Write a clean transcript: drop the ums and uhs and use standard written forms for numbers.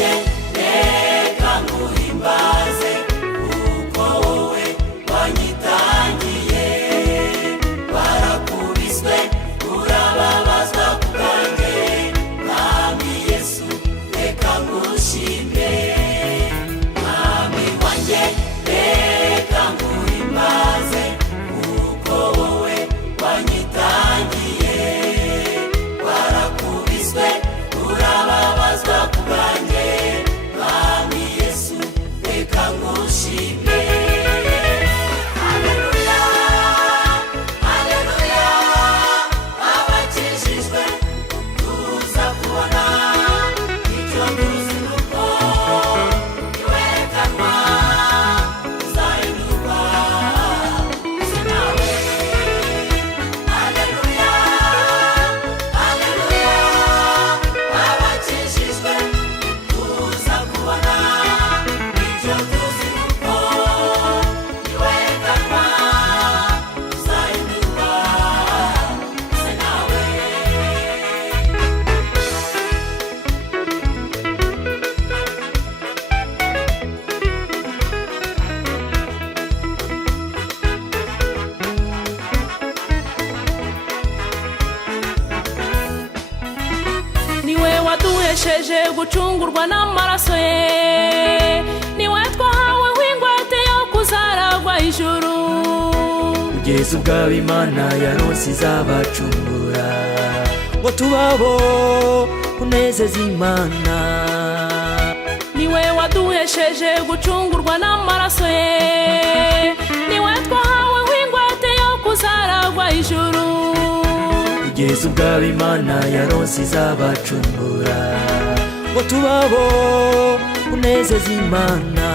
wanjye reka nguhimbaze kuko wowe wanyitangiye warakubiswe urababazwa kubwanjye mwami Yesu reka ngushime mwami wanjye reka nguhimbaze kuko wowe wanyitangiye warakubiswe urababazwa kubwanjye mwami Yesu reka ngushime Haleluya Haleluya abakijijwe tuza kubona icyo tuzi nuko niwerekanwa uzahindurwa usa nawe Haleluya Haleluya abakijijwe tuza kubona icyo tuzi nuko niwerekanwa uzahindurwa usa nawe niwe waduhesheje gucungurwa n'amaraso ye niwe twahaweho ingwate yo kuzaragwa ijuru kugeza ubwo Imana yaronse izabacungura ngo tubabo kunezeza Imana niwe waduhesheje gucungurwa n'amaraso ye niwe twahaweho ingwate yo kuzaragwa ijuru kugeza ubwo Imana yaronse izabacungura ngo tubabo kunezeza Imana